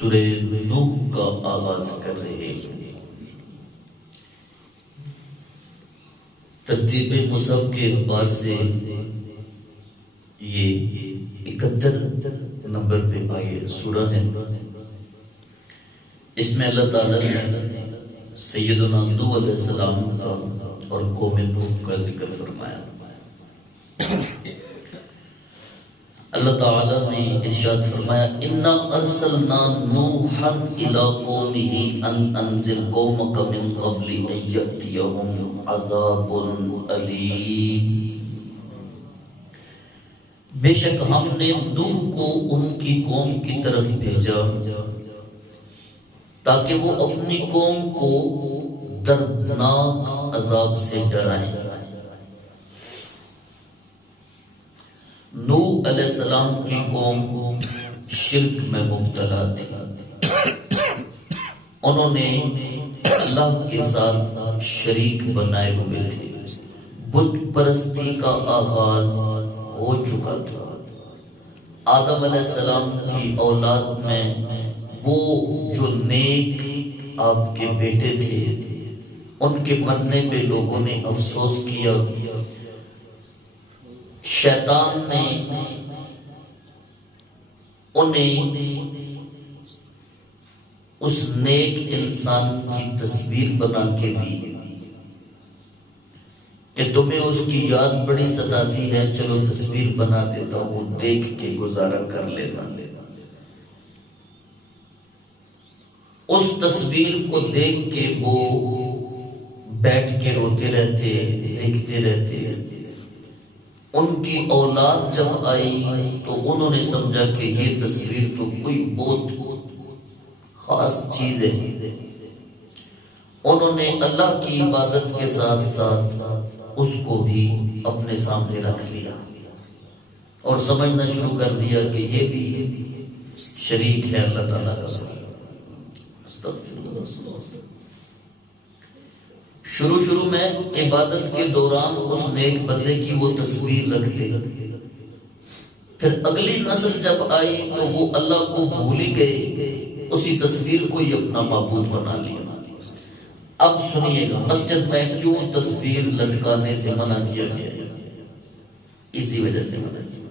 سورہ نوح کا آغاز کر رہے ہیں۔ ترتیب مصحف کے اعتبار سے یہ 71 نمبر پہ آئے سورہ ہے۔ اس میں اللہ تعالیٰ نے سیدنا نوح علیہ السلام کا اور قوم نوح کا ذکر فرمایا۔ اللہ تعالیٰ نے ارشاد فرمایا اِنَّا أَرْسَلْنَا نُوحًا إِلَىٰ قَوْمِهِ أَنْ أَنذِرْ قَوْمَكَ مِنْ قَبْلِ أَنْ يَأْتِيَهُمْ عَذَابٌ أَلِيمٌ۔ بے شک ہم نے نوح کو ان کی قوم کی طرف بھیجا تاکہ وہ اپنی قوم کو دردناک عذاب سے ڈرائیں۔ نوح علیہ السلام کی قوم شرک میں مبتلا تھی۔ انہوں نے اللہ کے ساتھ شریک بنائے ہوئے تھے، بت پرستی کا آغاز ہو چکا تھا۔ آدم علیہ السلام کی اولاد میں وہ جو نیک آپ کے بیٹے تھے، ان کے مرنے پہ لوگوں نے افسوس کیا۔ شیطان نے انہیں اس نیک انسان کی تصویر بنا کے دی کہ تمہیں اس کی یاد بڑی ستاتی ہے، چلو تصویر بنا دیتا ہوں، دیکھ کے گزارا کر لینا۔ اس تصویر کو دیکھ کے وہ بیٹھ کے روتے رہتے، دیکھتے رہتے۔ ان کی اولاد جب آئی تو انہوں نے سمجھا کہ یہ تصویر تو کوئی بہت خاص چیز ہے۔ انہوں نے اللہ کی عبادت کے ساتھ ساتھ اس کو بھی اپنے سامنے رکھ لیا اور سمجھنا شروع کر دیا کہ یہ بھی شریک ہے اللہ تعالیٰ کا۔ شروع میں عبادت کے دوران اس نیک بندے کی وہ تصویر رکھتے، پھر اگلی نسل جب آئی تو وہ اللہ کو بھول ہی گئے، اسی تصویر کو ہی اپنا معبود بنا لیا۔ اب سنیے گا مسجد میں کیوں تصویر لٹکانے سے منع کیا گیا ہے؟ اسی وجہ سے منع کیا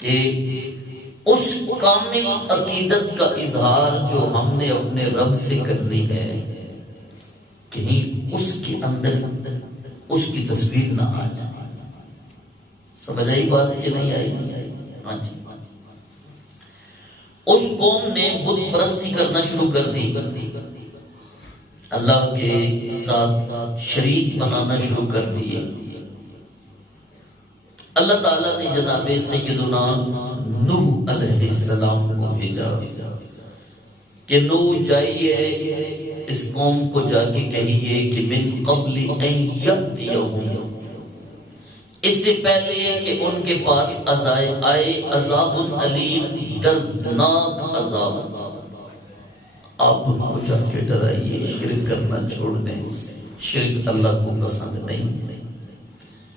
کہ اس کامل عقیدت کا اظہار جو ہم نے اپنے رب سے کرنی ہے، کہیں اس کے اندر اس کی تصویر نہ آ جائے۔ سمجھ آئی بات کہ نہیں آئی؟ ہاں جی۔ اس قوم نے بت پرستی کرنا شروع کر دی، اللہ کے ساتھ شریک بنانا شروع کر دیا۔ اللہ تعالیٰ نے جناب سیدنا نوح علیہ السلام کو بھیجا کہ نوح جائیے اس قوم کو جا کے کہیے کہ من قبل ان یأتیہم، اس سے پہلے کہ ان کے پاس آئے عذاب علیم، دردناک عذاب، آپ ان کو جا کے ڈرائیے، شرک کرنا چھوڑ دیں۔ شرک اللہ کو پسند نہیں،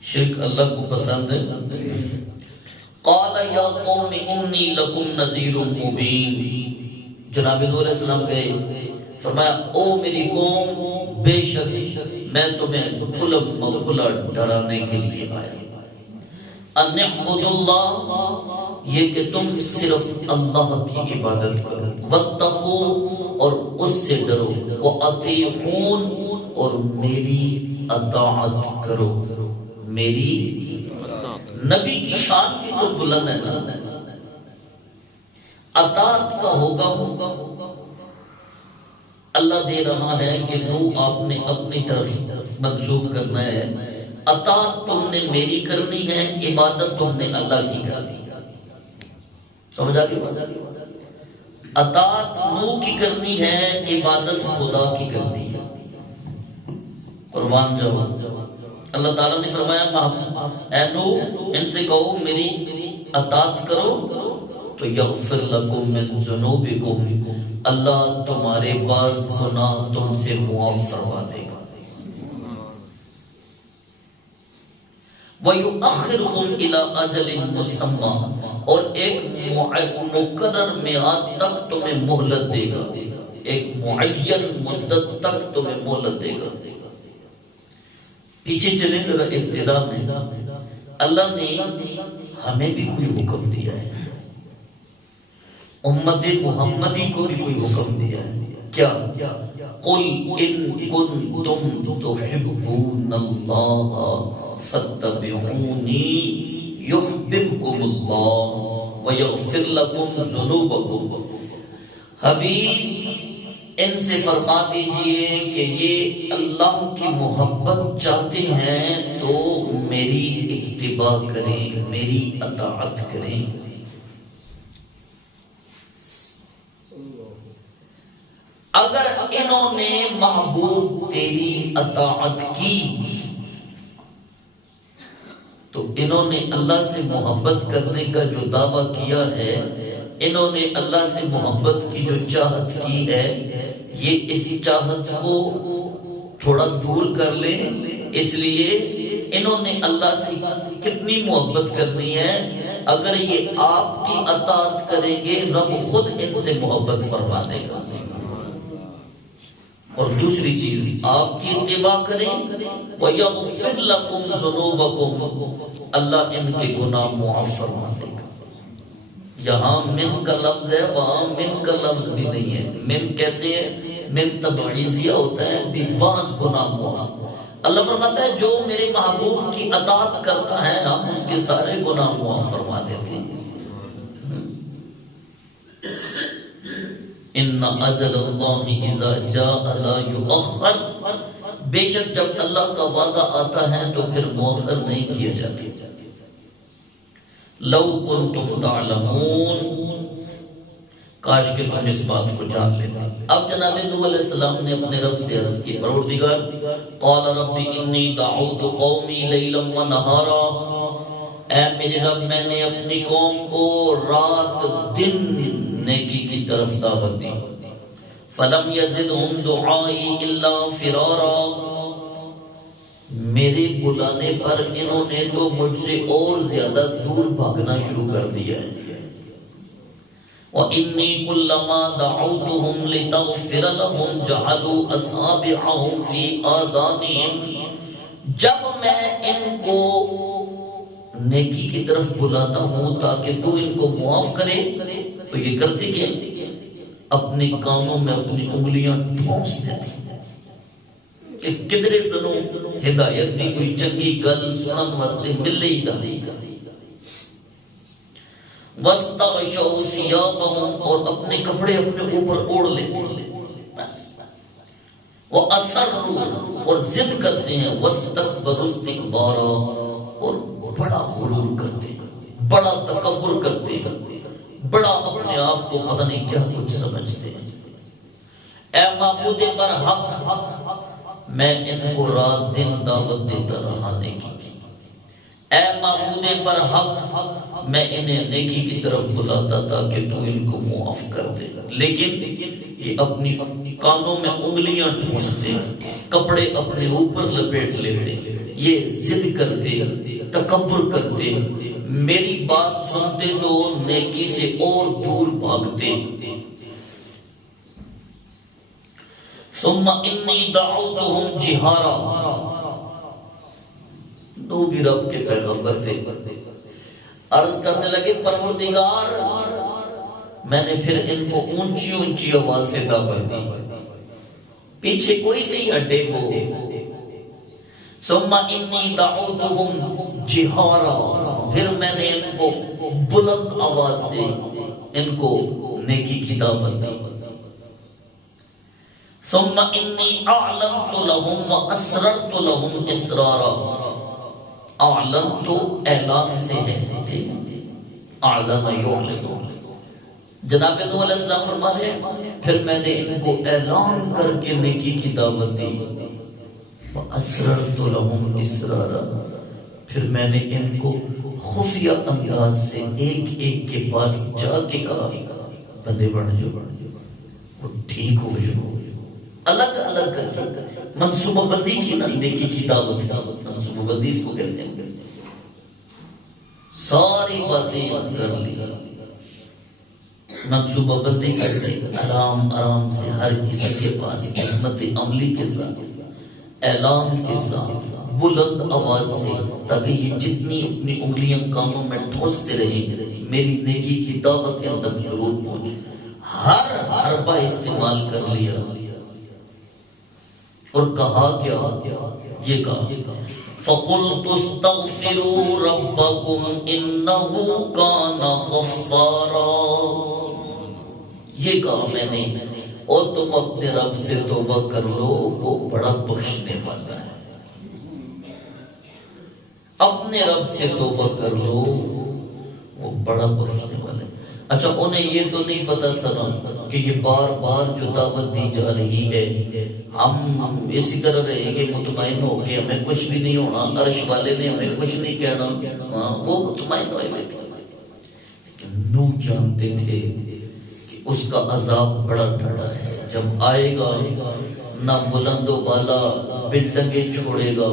شرک اللہ کو پسند ہے۔ قال یا قوم انی لکم نذیر مبین، جناب نوح علیہ السلام گئے، فرمایا او میری قوم، بے شک میں تمہیں کھلا ڈرانے کے لیے آیا۔ ان اعبدوا اللہ، یہ کہ تم صرف اللہ کی عبادت کرو، واتقوا، اور اس سے ڈرو، واطیعون، اور میری اطاعت کرو۔ میری نبی کی شان بھی تو بلند ہے نا، اطاعت کا حکم اللہ دے رہا ہے کہ نوح آپ نے اپنی طرف منسوب کرنا ہے، اطاعت تم نے میری کرنی ہے، عبادت تم نے اللہ کی کرنی ہے۔ سمجھ آ گئی؟ اطاعت نوح کی کرنی ہے، عبادت خدا کی کرنی ہے۔ قربان جاؤ، اللہ تعالیٰ نے فرمایا اے نوح ان سے کہو میری اطاعت کرو تو یغفر لکم من ذنوبکم، اللہ تمہارے بعض گناہ تم سے معاف فرما دے گا۔ وَيُؤَخِّرُكُمْ إِلَىٰ أَجَلٍ مُّسَمًّى، اور ایک مقرر میعاد تک تمہیں مہلت دے گا، ایک معین مدت تک تمہیں مہلت دے گا۔ پیچھے چلے ذرا ابتدا میں، اللہ نے ہمیں بھی کوئی حکم دیا ہے، امت محمدی کو بھی کوئی حکم دیا ہے، کیا؟ قُلْ إِن كُنتُمْ تُحِبُّونَ اللَّهَ فَاتَّبِعُونِي يُحْبِبْكُمُ اللَّهُ وَيَغْفِرْ لَكُمْ ذُنُوبَكُمْ۔ حبیب ان سے فرما دیجئے کہ یہ اللہ کی محبت چاہتے ہیں تو میری اتباع کریں، میری اطاعت کریں۔ اگر انہوں نے محبوب تیری اطاعت کی تو انہوں نے اللہ سے محبت کرنے کا جو دعویٰ کیا ہے، انہوں نے اللہ سے محبت کی جو چاہت کی ہے، یہ اس چاہت کو تھوڑا دور کر لیں۔ اس لیے انہوں نے اللہ سے کتنی محبت کرنی ہے؟ اگر یہ آپ کی اطاعت کریں گے رب خود ان سے محبت فرما دے گا۔ اور دوسری چیز، آپ کی اتباع کریں، وَيَغْفِرْ لَكُمْ ذُنُوبَكُمْ، اللہ ان کے گناہ معاف فرما دے گا۔ یہاں من کا لفظ ہے، وہاں من کا لفظ بھی نہیں ہے۔ من کہتے ہیں، من تبعیضیہ ہوتا ہے، بھی بعض گناہ معاف۔ اللہ فرماتا ہے جو میرے محبوب کی اطاعت کرتا ہے ہم اس کے سارے گناہ معاف فرما دیتے ہیں۔ ان اجل اللہ اذا جاء لا یؤخر، بے شک جب اللہ کا وعدہ آتا ہے تو پھر مؤخر نہیں کیا جاتا۔ لو کنتم تعلمون، کاش کہ تم اس بات کو جان لیتے۔ اب جناب نوح علیہ السلام نے اپنے رب سے عرض کی، پروردگار قال رب انی دعوت قومی لیلا ونہارا، اے میرے رب میں نے اپنی قوم کو رات دن نیکی کی طرف دعوت دی۔ فلم یزدہم دعائی الا فرارا، میرے بلانے پر انہوں نے تو مجھ سے اور زیادہ دور بھاگنا شروع کر دیا ہے۔ وَإِنِّي كُلَّمَا دَعَوْتُهُمْ لِتَغْفِرَ لَهُمْ جَعَلُوا أَصَابِعَهُمْ فِي آذَانِهِمْ، جب میں ان کو نیکی کی طرف بلاتا ہوں تاکہ تو ان کو معاف کرے تو یہ کرتے کہ اپنے کانوں میں اپنی انگلیاں ٹھونس دیتے کہ کدرے سنو ہدایت دی کوئی چنگی گل سنن واسطے ملے ہی نہ۔ وَاسْتَغْشَوْا ثِيَابَهُمْ، اور اپنے کپڑے اپنے اوپر اوڑھ لیتے ہیں۔ وَأَصَرُّوا، اور ضد کرتے ہیں۔ وَاسْتَكْبَرُوا اسْتِكْبَارًا، اور بڑا غرور کرتے ہیں، بڑا تکبر کرتے ہیں، بڑا اپنے آپ کو پتہ نہیں کیا کچھ سمجھتے ہیں۔ اے معبود برحق، میں ان کو رات دن دعوت دیتا رہا نیکی کی۔ اے معبود برحق، میں انہیں نیکی کی طرف بلاتا تھا کہ تو ان کو معاف کر دے، لیکن یہ اپنی کانوں میں انگلیاں ٹھونستے، کپڑے اپنے اوپر لپیٹ لیتے، یہ ضد کرتے، تکبر کرتے، میری بات سنتے تو نیکی سے اور دور بھاگتے۔ ثم انی دعوتہم جہارا، دو بھی رب کے پیغمبر تھے، عرض کرنے لگے پروردگار میں نے پھر ان کو اونچی اونچی آواز سے دعوت دی، پیچھے کوئی نہیں ہٹے وہ۔ ثم انی دعوتہم جہارا، پھر میں نے ان کو بلند آواز سے ان کو نیکی کی دعوت دی۔ ثم انی اعلنت لهم واسررت لهم اسرارا، اعلنت اعلان سے ہے، اعلن یعلن، جناب نوح علیہ السلام فرما رہے ہیں پھر میں نے ان کو اعلان کر کے نیکی کی دعوت دی۔ واسررت لهم اسرارا، پھر میں نے ان کو خفیہ انداز سے ایک ایک کے پاس جا کے کہا بندے بڑھ جو وہ ٹھیک ہو جو، الگ الگ منصوبہ بندی کی نا، نیکی کی دعوت، منصوبہ بندی اس کو کہتے ہیں۔ ساری باتیں کر لی، منصوبہ بندی کر کے آرام آرام سے ہر کسی کے پاس حکمت عملی کے ساتھ اعلان کے ساتھ بلند آواز سے، تاکہ یہ جتنی اپنی انگلیاں کانوں میں ٹھوستے رہیں میری نیکی کی دعوت کے اندر ضرور پہنچے. ہر حربہ استعمال کر لیا اور کہا کیا؟ یہ کہا فَقُلْتُ اسْتَغْفِرُوا رَبَّكُمْ إِنَّهُ كَانَ غَفَّارًا. یہ کہا میں نے، اور تم اپنے رب سے توبہ کر لو، وہ بڑا بخشنے والا ہے. اپنے رب سے توبہ کر لو، وہ بڑا بخشنے والا ہے. اچھا انہیں یہ تو نہیں پتا تھا نا کہ یہ بار بار جو دعوت دی جا رہی ہے ہم اسی طرح رہیں گے مطمئن ہو کے، ہمیں کچھ بھی نہیں ہونا، عرش والے نے ہمیں کچھ نہیں کہنا. وہ مطمئن ہوئے تھے، لیکن نوح جانتے تھے کہ اس کا عذاب بڑا ڈھڑا ہے. جب آئے گا نہ بلند و بالا بلڈنگیں چھوڑے گا،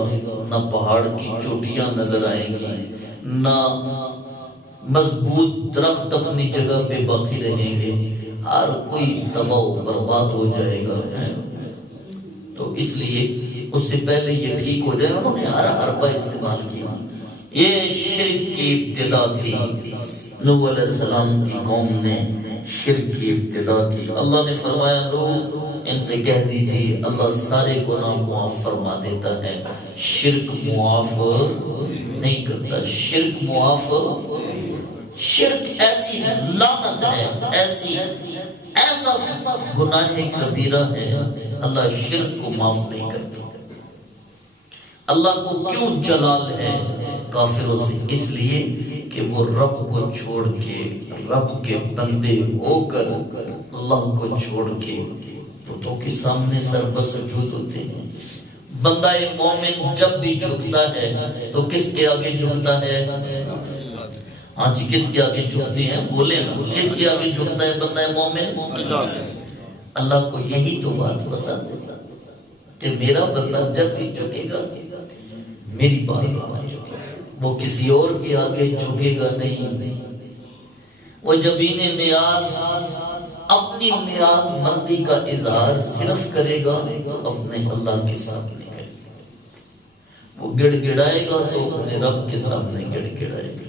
نہ پہاڑ کی چوٹیاں نظر آئیں گی، نہ مضبوط درخت اپنی جگہ پہ باقی رہیں گے، ہر کوئی تباہ و برباد ہو جائے گا. تو اس لیے اس سے پہلے یہ ٹھیک ہو جائے، انہوں نے ہر حربہ استعمال کیا. یہ شرک کی ابتدا تھی. نوح علیہ السلام کی قوم نے شرک کی ابتدا کی. اللہ نے فرمایا نوح ان سے کہہ دیجیے اللہ سارے گناہ معاف فرما دیتا ہے، شرک معاف نہیں کرتا. شرک معاف، شرک ایسی لعنت ہے، ایسا گناہ کبیرہ ہے، اللہ شرک کو معاف نہیں کرتا. اللہ کو کیوں جلال ہے کافروں سے؟ اس لیے کہ وہ رب کو چھوڑ کے، رب کے بندے ہو کر اللہ کو چھوڑ کے بتوں کے سامنے سر بسجود ہوتے ہیں. بندہ مومن جب بھی جھکتا ہے تو کس کے آگے جھکتا ہے؟ ہاں جی، کس کے آگے جھکتے ہیں؟ بولے نا، کس کے آگے جھکتا ہے بندہ مومن؟ اللہ کو یہی تو بات پسند ہے کہ میرا بندہ جب بھی جھکے گا میری بارگاہ میں جھکے گا، وہ کسی اور کے آگے جھکے گا نہیں. وہ جبین نیاز اپنی نیاز مندی کا اظہار صرف کرے گا اپنے اللہ کے سامنے کرے گا. وہ گڑ گڑائے گا تو اپنے رب کے سامنے گڑ گڑائے گا.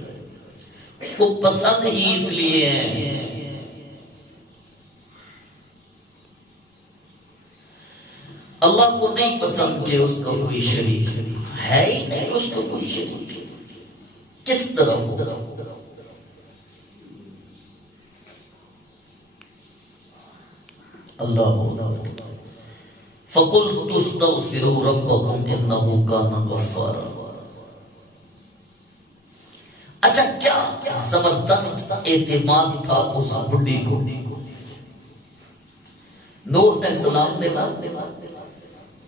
اس کو پسند ہی اس لیے ہے. اللہ کو نہیں پسند کہ اس کا کوئی شریک ہے ہی نہیں، اس کا کوئی شریک ہے. کس طرح ہو؟ اللہ فَقُلْتُ اسْتَغْفِرُوا رَبَّكُمْ إِنَّهُ كَانَ غَفَّارًا. اچھا کیا زبردست اعتماد تھا اس بڈھی کو. نوح علیہ السلام نے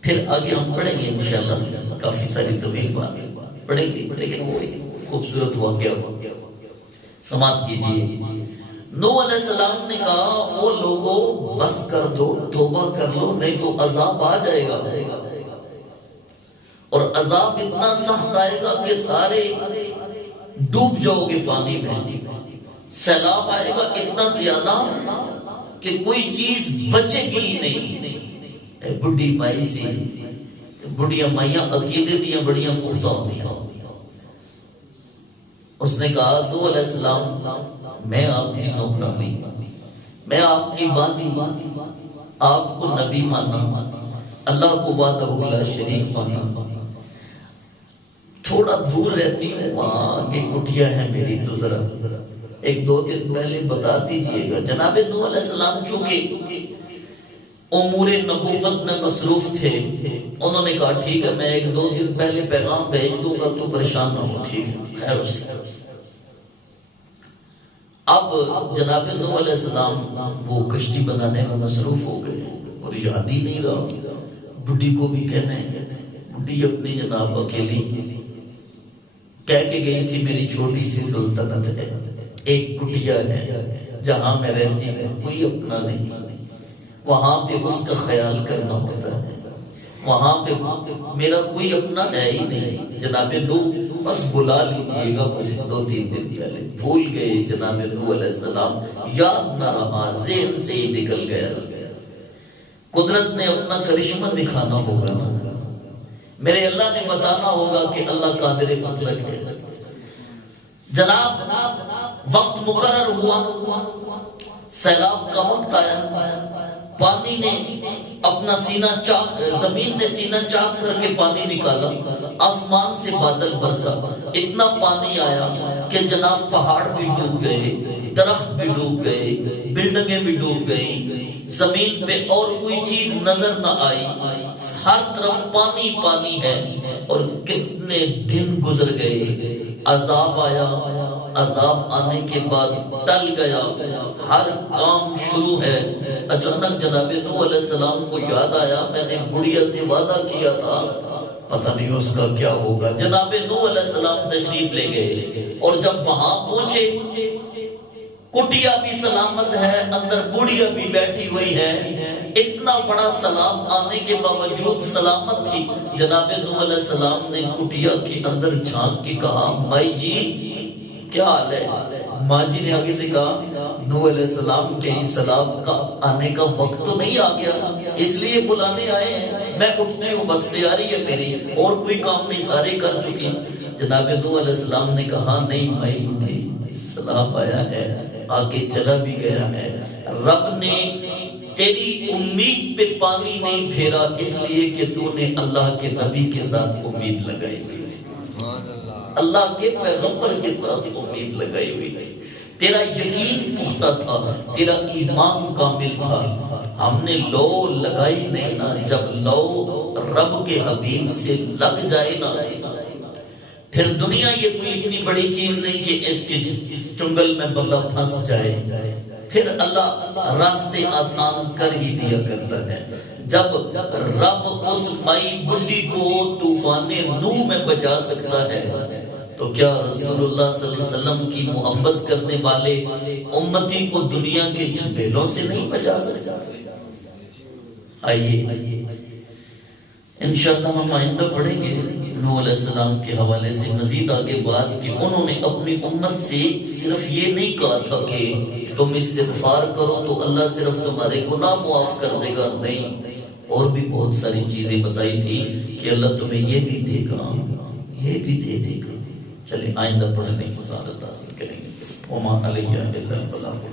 پھر آگے ہم پڑھیں گے انشاءاللہ، کافی ساری طویل بات پڑھیں گے، لیکن وہ ایک خوبصورت واقعہ سماعت کیجیے. نوح علیہ السلام نے کہا وہ لوگوں بس کر دو، توبہ کر لو، نہیں تو عذاب آ جائے گا. اور عذاب اتنا سخت آئے گا کہ سارے ڈوب جاؤ گے پانی میں. سیلاب آئے گا اتنا زیادہ کہ کوئی چیز بچے گی ہی نہیں. بڈھی مائی سی، بڑھیاں مائیاں عقیدے دیاں بڑیاں پختہ ہوندیاں. اس نے کہا نوح علیہ السلام میں آپ کی نوکرانی، میں آپ کی باندھی، آپ کو نبی مانا، اللہ کو وحدہ لا شریک مانا. تھوڑا دور رہتی ہوں، وہاں آگے کٹیا ہے میری، تو ذرا ایک دو دن پہلے بتا دیجئے گا. جناب نوح علیہ السلام چونکہ امور نبوت میں مصروف تھے، انہوں نے کہا ٹھیک ہے میں ایک دو دن پہلے پیغام بھیج دوں گا، تو پریشان نہ ہو. ٹھیک ہے، خیر اس سے. اب جناب نوح علیہ السلام وہ کشتی بنانے میں مصروف ہو گئے اور یاد ہی نہیں رہا. بڈھی کو بھی کہنا ہے. بڈھی اپنی جناب اکیلی کہہ کے گئی تھی میری چھوٹی سی سلطنت ہے، ایک کٹیا ہے جہاں میں رہتی ہوں، کوئی اپنا نہیں. وہاں پہ اس کا خیال کرنا ہوتا ہے، وہاں پہ میرا کوئی اپنا ہے ہی نہیں. جناب نوح بس بلا لیجئے گا مجھے 2-3 دن پہلے. بھول گئے جناب نوح علیہ السلام، یاد نہ رہا، ذہن سے ہی نکل گیا. قدرت نے اپنا کرشمہ دکھانا ہوگا نا، میرے اللہ نے بتانا ہوگا کہ اللہ قادر مطلق ہے. جناب وقت مقرر ہوا، سیلاب کا وقت آیا، پانی نے اپنا سینہ چاک، زمین نے سینہ چاک کر کے پانی نکالا، آسمان سے بادل برسا، اتنا پانی آیا کہ جناب پہاڑ بھی ڈوب گئے، درخت بھی ڈوب گئے، بلڈنگیں بھی ڈوب گئیں، زمین پہ اور کوئی چیز نظر نہ آئی، ہر طرف پانی پانی ہے. اور کتنے دن گزر گئے، عذاب آیا، عذاب آنے کے بعد ٹل گیا، ہر کام شروع ہے. اچانک جناب نوح علیہ السلام کو یاد آیا میں نے بڑھیا سے وعدہ کیا تھا، پتہ نہیں اس کا کیا ہوگا. جناب نوح علیہ السلام تشریف لے گئے، اور جب وہاں پہنچے کٹیا بھی سلامت ہے، اندر بڑھیا بھی بیٹھی ہوئی ہے. اتنا بڑا سلام آنے کے باوجود سلامت تھی. جناب نوح علیہ السلام نے کٹیا کے اندر جھانک کے کہا مائی جی کیا حال ہے؟ ماں جی نے آگے سے کہا نوح علیہ السلام کے سلام کا آنے کا وقت تو نہیں آ گیا، اس لیے بلانے آئے ہیں، میں اٹھتی ہوں بس تیاری ہے میری، اور کوئی کام نہیں، سارے کر چکی. جناب نوح علیہ السلام نے کہا نہیں مائی بوٹھی، سلام آیا ہے، آگے چلا بھی گیا ہے. رب نے تیری امید پہ پانی نہیں پھیرا اس لیے کہ تو نے اللہ کے نبی کے ساتھ امید لگائی ہوئی تھی، اللہ کے پیغمبر کے ساتھ امید لگائی ہوئی تھی. تیرا یقین پختہ تھا، تیرا ایمان کامل تھا. ہم نے لو لگائی نہیں نا، جب لو رب کے حبیب سے لگ جائے نا، پھر دنیا یہ کوئی اتنی بڑی چیز نہیں کہ اس کے چنگل میں بندہ پھنس جائے. پھر اللہ راستے آسان کر ہی دیا کرتا ہے. جب رب اس مائی بڈی کو طوفان نوح میں بچا سکتا ہے تو کیا رسول اللہ صلی اللہ علیہ وسلم کی محبت کرنے والے امتی کو دنیا کے جھمیلوں سے نہیں بچا سکتا؟ آئیے انشاءاللہ ہم آئندہ پڑھیں گے نوح علیہ السلام کے حوالے سے مزید آگے بات کہ انہوں نے اپنی امت سے صرف یہ نہیں کہا تھا کہ تم استغفار کرو تو اللہ صرف تمہارے گناہ معاف کر دے گا، نہیں، اور بھی بہت ساری چیزیں بتائی تھی کہ اللہ تمہیں یہ بھی دے گا، یہ بھی دے دے گا. چلیں آئندہ پڑھنے کی سعادت حاصل کریں گے. وما علیہ الا البلاغ.